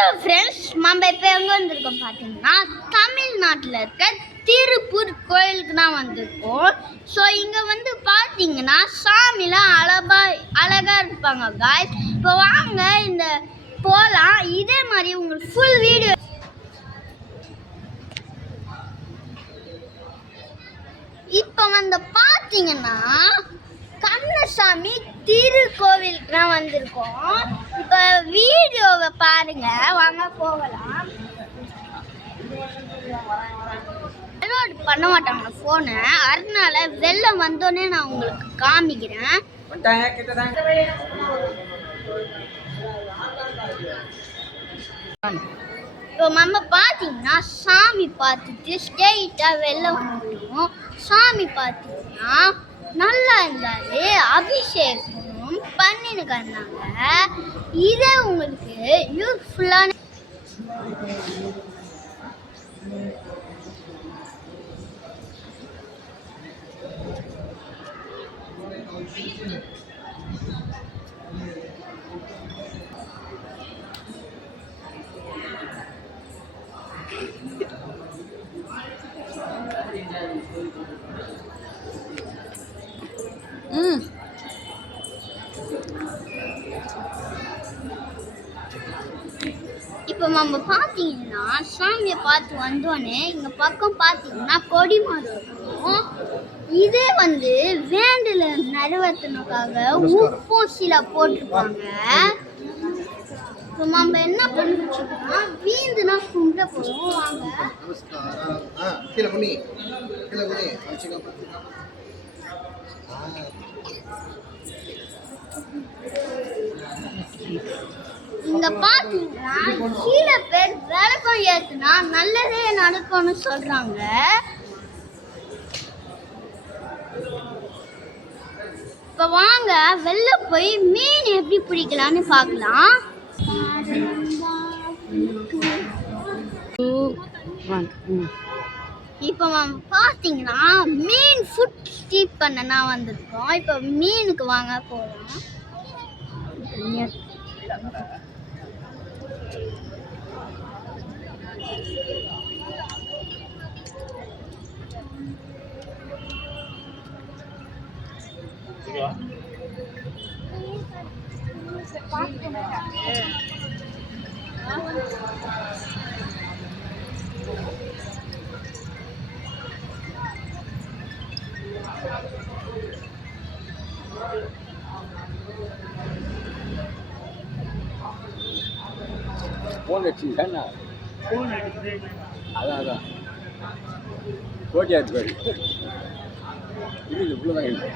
Hello friends, நம்ம இப்போ எங்கே வந்திருக்கோம் பார்த்தீங்கன்னா தமிழ்நாட்டில் இருக்க திருப்பூர் கோயிலுக்கு தான் வந்திருக்கோம். ஸோ இங்கே வந்து பார்த்தீங்கன்னா சாமிலாம் அழகாக இருப்பாங்க காய்ஸ். இப்போ வாங்க இந்த போகலாம். இதே மாதிரி உங்களுக்கு ஃபுல் வீடியோ. இப்போ வந்து பார்த்தீங்கன்னா கண்ணசாமி திருக்கோவிலுக்கு தான் வந்திருக்கோம். இப்போ வீடியோவை பாருங்க, வாங்க போகலாம். டவுன்லோட் பண்ண மாட்டாங்க ஃபோனை, அதனால வெளில வந்தோடனே நான் உங்களுக்கு காமிக்கிறேன். இப்போ நம்ம பார்த்தீங்கன்னா சாமி பார்த்துட்டு ஸ்ட்ரெயிட்டாக வெளில வந்துடும். சாமி பார்த்தீங்கன்னா நல்லா இருந்தாரு, அபிஷேகம் பண்ணிருக்காங்க. இதே உங்களுக்கு யூஸ்ஃபுல்லான இப்போ நம்ம பார்த்தீங்கன்னா சாமியை பார்த்து வந்தோடனே இங்கே பக்கம் பார்த்தீங்கன்னா கொடி மரம் இருக்கும். இதே வந்து வேண்டல நிறைவேற்றனுக்காக உப்பும் சில போட்டிருப்பாங்க. இப்போ நம்ம என்ன பண்ணிச்சோம்னா வீந்துனா கும்பிட போகிறோம். வாங்க. இங்க பாத்தீங்கன்னா கீழே பேர் விளக்கம் ஏத்துனா நல்லதே நடக்கும்னு சொல்றாங்க. இப்ப வாங்க வெளில போய் மீன் எப்படி பிடிக்கலான்னு பார்க்கலாம். இப்போ பார்த்தீங்கன்னா மீன் ஃபுட் ஸ்டீப் பண்ணனா வந்திருக்கோம். இப்போ மீனுக்கு வாங்க போகலாம். ஃபோன் வச்சுருக்கேன். அதான் ஓகே ஆச்சு பாரு. இது இவ்வளோதான் இருக்கு.